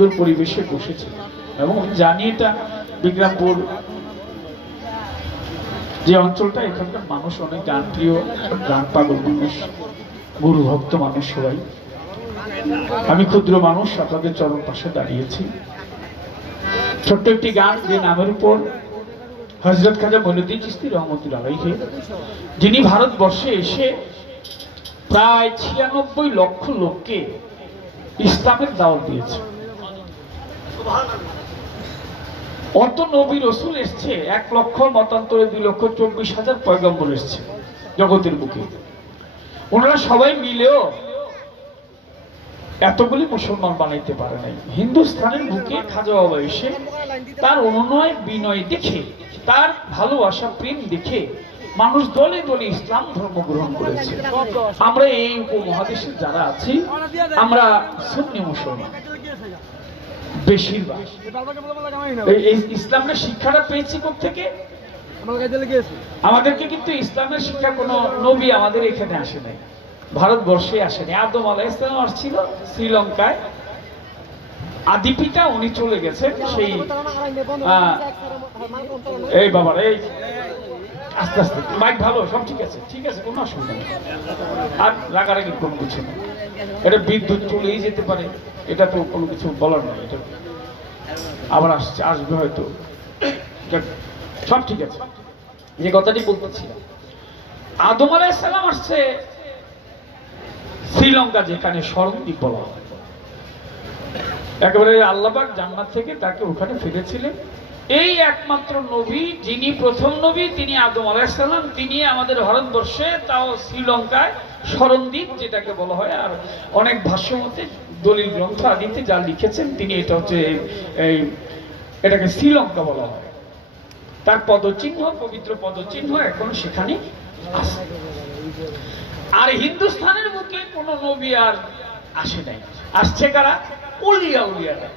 সুন্দর পরিবেশে বসেছি এবং জানি এটা বিক্রমপুর যে অঞ্চলটা, এখানকার মানুষ অনেক গান প্রিয়, গান পাগল মানুষ, গুরু ভক্ত মানুষ সবাই। আমি ক্ষুদ্র মানুষ, আপনাদের চরণ পাশে দাঁড়িয়েছি। ছোট্ট একটি গান যে নামের উপর হযরত খাজা মঈনুদ্দিন চিশতি রহমতুল্লাহ আলাইহি, যিনি ভারতবর্ষে এসে প্রায় ৯৬ লক্ষ লোককে ইসলামের দাওয়াত দিয়েছে। অত নবী রসুল এসছে, ১ লক্ষ মতান্তরে ২,২৪,০০০ পয়গম্বর এসছে জগতের বুকে। ওনারা সবাই মিলেও এতগুলি মুসলমান বানাইতে পারে নাই। হিন্দুস্তানের বুকে খাজা বাবা এসে তার অনুনয় বিনয় দেখে, তার ভালোবাসা প্রেম দেখে মানুষ দলে দলে ইসলাম ধর্ম গ্রহণ করেছে। আমরা এই উপমহাদেশে যারা আছি, আমরা সুন্নি মুসলমান বেশিরভাগ। এই ইসলামের শিক্ষাটা পেয়েছি কোত্থেকে? আমাদেরকে কিন্তু ইসলামের শিক্ষা কোনো নবী আমাদের এখানে আসে নাই, ভারতবর্ষে আসেনি। আদম আলাইহিস সালাম আসছিল শ্রীলঙ্কায়, আদি পিতা উনি চলে গেছেন সেই এই বাবার এই আস্তে আস্তে মাইক ভালো, সব ঠিক আছে, ঠিক আছে, কোনো অসুবিধা নেই, আর রাগারাগি কোনো কিছু নেই। এটা বিদ্যুৎ চলেই যেতে পারে, এটা তো কোনো কিছু বলার নয়। এটা আবার আসবে হয়তো, সব ঠিক আছে। যে কথাটি বলতেছিলাম, আদম আলাইহিস সালাম আসছে শ্রীলঙ্কা, যেখানে স্মরণদ্বীপ বলা হয়। একেবারে আল্লাহ পাক জান্নাত থেকে তাকে ওখানে ফিরেছিলেন। এই একমাত্র নবী, যিনি প্রথম নবী, তিনি আদম আলাইহিস সালাম। তিনি আমাদের ভারতবর্ষে, তাও শ্রীলঙ্কায় স্মরণদ্বীপ যেটাকে বলা হয়। আর অনেক ভাষ্যমতে দলিল গ্রন্থ আদিতে যা লিখেছেন তিনি, এটা হচ্ছে এই এটাকে শ্রীলঙ্কা বলা হয়। তার পদচিহ্ন, পবিত্র পদচিহ্ন এখন সেখানে আছে। আর হিন্দুস্তানের বুকে কোন নবী আর আসে নাই। আসছে কারা? উলিয়া উলিয়ারা।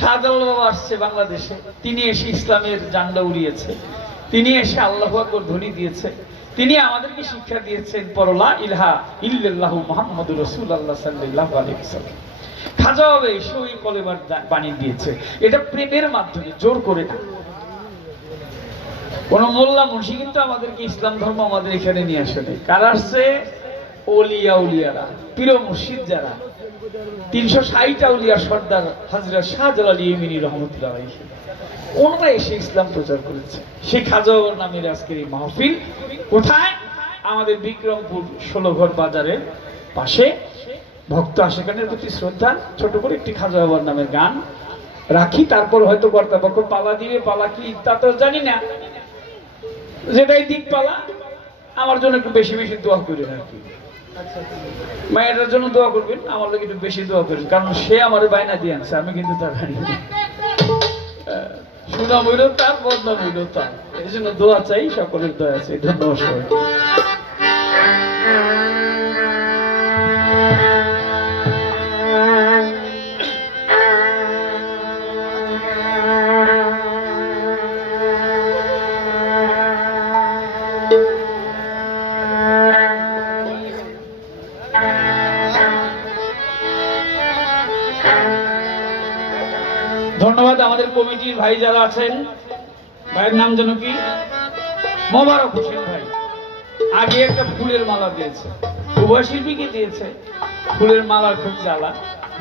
শাহজালাল বাবা আসছে বাংলাদেশে, তিনি এসে ইসলামের জান্ডা উড়িয়েছে, তিনি এসে আল্লাহু আকবার ধ্বনি দিয়েছে, তিনি আমাদেরকে শিক্ষা দিয়েছেন পরলা ইলাহা ইল্লাল্লাহু মুহাম্মাদুর রাসূলুল্লাহ সাল্লাল্লাহু আলাইহি ওয়াসাল্লাম। খাজা বাবা এসে ওই কলেমার বাণী দিয়েছে। এটা প্রেমের মাধ্যমে, জোর করে না। কোন মোল্লা মুন্সি কিন্তু আমাদেরকে ইসলাম ধর্ম আমাদের এখানে নিয়ে আসে নাই। কারা আসছে? ওলিয়া উলিয়ারা, পীর মুর্শিদ যারা, ৩৬০ আউলিয়া সর্দার হযরত শাহজালাল ইয়েমেনি রহমতুল্লাহ আলাইহি, ওনারা এসে ইসলাম প্রচার করেছে। সেই খাজা বাবার নামের আজকের এই মাহফিল কোথায়? আমাদের বিক্রমপুর ১৬ ঘর বাজারের পাশে। ভক্ত আশেকানের প্রতি শ্রদ্ধা, ছোট করে একটি খাজা বাবার নামের গান রাখি, তারপর হয়তো কর্তাপক্ষ পালা দিবে, পালা কি তা তো জানি না, যেটাই দিক পালা। আমার জন্য একটু বেশি বেশি দোয়া করেন আর কি, মায়ের জন্য দোয়া করবেন, আমার লোক একটু বেশি দোয়া করেন, কারণ সে আমার বায়না দিয়ে আনছে, আমি কিন্তু তার সুনাম হইল তার, বদনাম হইল তার। এই জন্য দোয়া চাই, সকলের দোয়া আছে। ধন্যবাদ সবাই। ধন্যবাদ আমাদের কমিটির ভাই যারা আছেন। ভাইয়ের নাম যেন কি? মোবারক হোসেন ভাই। আগে একটা ফুলের মালা দিয়েছে, উভয় শিল্পীকে দিয়েছে ফুলের মালার খুব জ্বালা।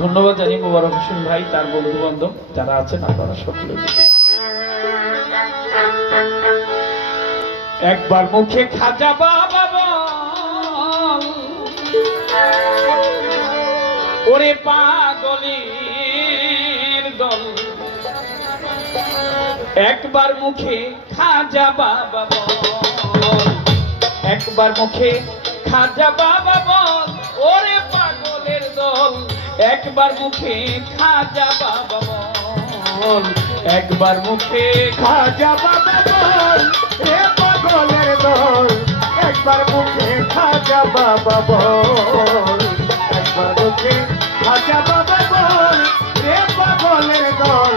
ধন্যবাদ জানি মোবারক হোসেন ভাই, তার বন্ধু বান্ধব যারা আছেন, আপনারা সকলে। একবার মুখে খাজা বাবা বল, ওরে পাগলের দল, একবার মুখে খাজা বাবা বল, একবার মুখে খাজা বাবা বল, ওরে পাগলের দল, একবার মুখে খাজা বাবা বল, একবার মুখে খাজা বাবা বল, রে পাগলের দল, একবার মুখে খাজা বাবা বল, একবার মুখে খাজা বাবা বল, রে পাগলের দল,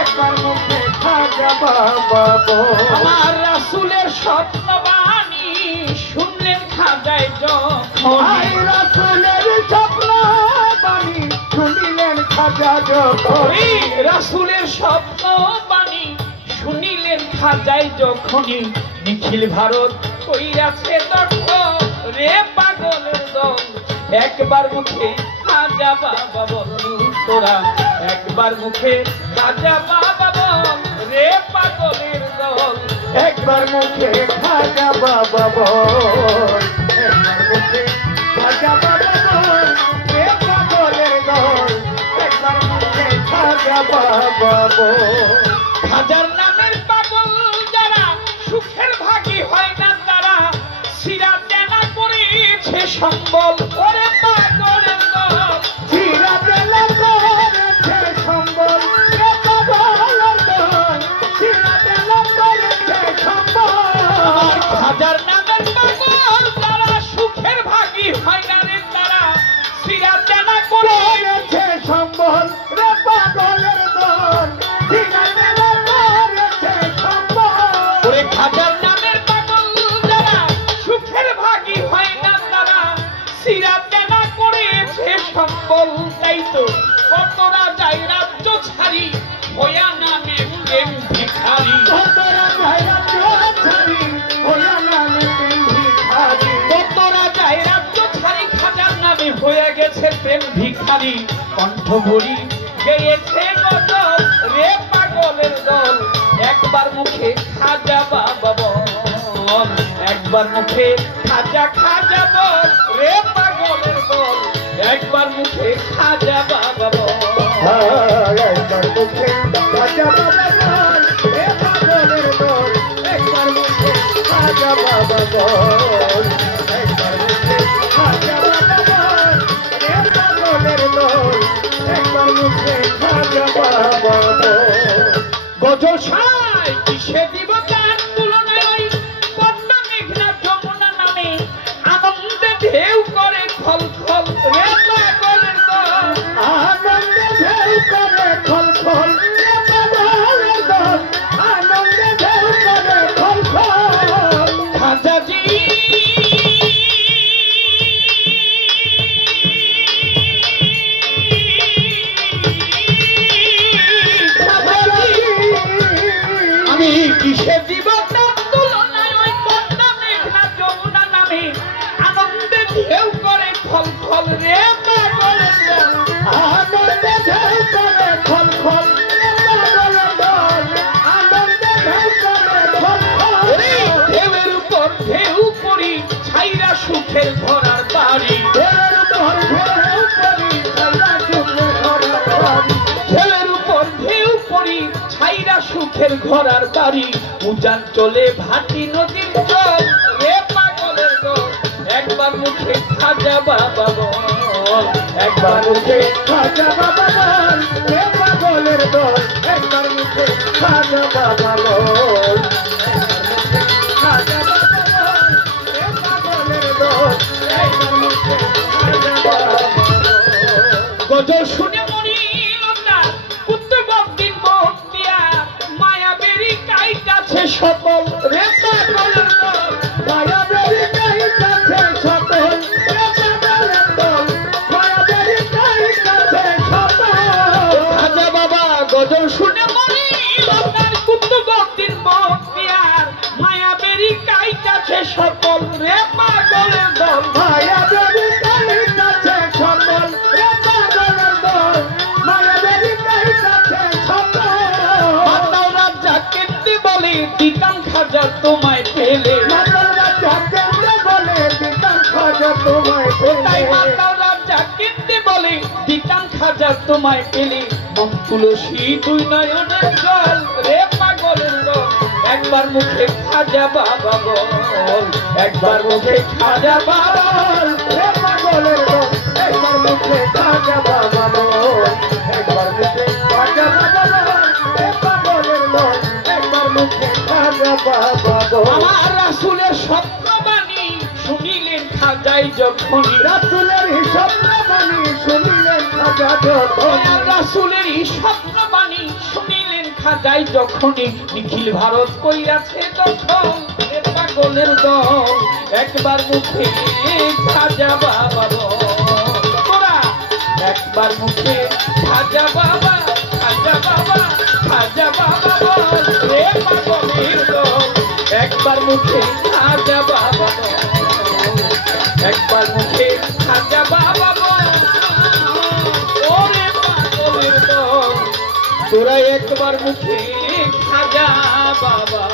একবার মুখে খাজা বাবা বল। আমার রাসূলের স্বপ্নবাণী শুনলেন খাজায় যখন, রাসূলের স্বপ্নবাণী শুনলেন খাজা যখনই রাসূলের স্বপ্ন বাণী শুনিলেন খাজাই যখনই নিখিল ভারত কইরাছে দখল রে পাগলের দল একবার মুখে খাজা বাবা বল তোরা একবার মুখে খাজা বাবা বল রে পাগলের দল একবার মুখে খাজা বাবা বল একবার মুখে খাজা বাবা বল এ পাগলের দল একবার মুখে খাজা বাবা বল হাজার নামের পাগল যারা সুখের ভাগী হয় না তারা সিরা দেনা করেছে সম্বল ওরে পাগলের দল চিরা বেলা করেছে সম্বল এ পাগলের দল চিরা বেলা করেছে সম্বল হাজার নামের পাগল যারা সুখের ভাগী হয় না রে তারা সিরা দেনা করেছে করেছে সম্বল রে পাগলের দল চিরা বেলা করেছে সম্বল ওরে হাজার নামের পাগল যারা সুখের ভাগী হয় না তারা সিরা দেনা করেছে সম্বল তাই তো কত রাজাই রাজ্য ছাড়ি হইয়া নামে প্রেম ভিখারি কতরা গায়রা ছাড়ি ওয়া নামে ভিখারি কত রাজাই রাজ্য ছাড়ি খাজার নামে হয়ে গেছে প্রেম ভিখারি কণ্ঠ ভরি গেয়েছে গজল রে পাগলের দল একবার মুখে খাজা বাবা বল একবার মুখে খাজা খাজা বল রে পাগলের দল একবার মুখে খাজা বাবা বল একবার মুখে খাজা বাবা বল এ পাগলের দল একবার মুখে খাজা বাবা বল একবার মুখে খাজা বাবা বল এ পাগলের দল একবার মুখে খাজা বাবা বল গজল সাই কিসে দিব গান তুলনায় ওই পদ্মা মেঘনা যমুনা নামে আনন্দে ঢেউ করে খল খল রে পাগলের দল আনন্দে ঢেউ করে খল খল এ পাগলের দল আনন্দে ঢেউ করে খল খল খাজাজি আমি কিসে দিব গান তুলনায় ওই পদ্মা মেঘনা যমুনা নামে আনন্দে ঢেউ করে খল খল রে পাগলের দল আনন্দে ঢেউ করে খল খল এ পাগলের দল আনন্দে ঢেউ করে খল খল ওরে ঢেউয়ের উপর ঢেউ পড়ি ছাইরা সুখের ঘোড়ার বাড়ি ঢেউয়ের উপর ঢেউ পড়ি ছাইরা সুখের ঘোড়ার বাড়ি ঢেউয়ের উপর ঢেউ পড়ি ছাইরা সুখের ঘোড়ার বাড়ি উজান চলে ভাটি নদীর জল রে পাগলের দল একবার মুখে খাজা বাবা বল একবার মুখে খাজা বাবা বল এ পাগলের দল একবার মুখে খাজা বাবা বল খাজা বাবা বল এ পাগলের দল একবার মুখে খাজা বাবা বল গজল শুনে মরিল না কুতুবউদ্দিন বখতিয়া মায়া বেরি কাইতাছে সফল রে পাগলের দল মায়াবেরি কাছে সকল এ পাগলের দল মায়াবেরি কাছে সকল খাজা বাবা গজল শুনে মরিল আপনার কুতুবউদ্দিন বখতিয়ার মায়া বেরি কাইতাছে সফল রে পাগলের দল মায়াবেরি কাছে সকল এ পাগলের দল মায়াবেরি কাছে সকল মাতাল রাজা কেটে বলে দিতাম খাজা তোমায় পেলে মাতাল রাজা কেন্দ্রে বলে দিতাম খাজা তোমায় তাই পেলে মাতাল রাজা কেটে বলে দিতাম খাজা তোমায় পেলে মন তুলসী দুই নয়নের জল রে পাগলের দল একবার মুখে খাজা বাবা বল একবার মুখে খাজা বাবা বল এ পাগলের দল একবার মুখে খাজা বাবা বল একবার মুখে খাজা বাবা বল এ পাগলের দল একবার মুখে খাজা বাবা বল আমার রাসূলের স্বপ্নবাণী শুনিলেন খাজাই যখনই রাসূলের স্বপ্নবাণী শুনিলেন খাজা যখন দয়াল রাসূলের এই স্বপ্নবাণী শুনিলেন খাজাই যখনই নিখিল ভারত কইরাছে তখন এ পাগলের দল একবার মুখে খাজা বাবা বল তোরা একবার মুখে খাজা বাবা খাজা বাবা খাজা বাবা বল রে পাগলের দল একবার মুখে খাজা বাবা বল একবার মুখে খাজা বাবা বল ওরে পাগলের দল তোরা একবার মুখে খাজা বাবা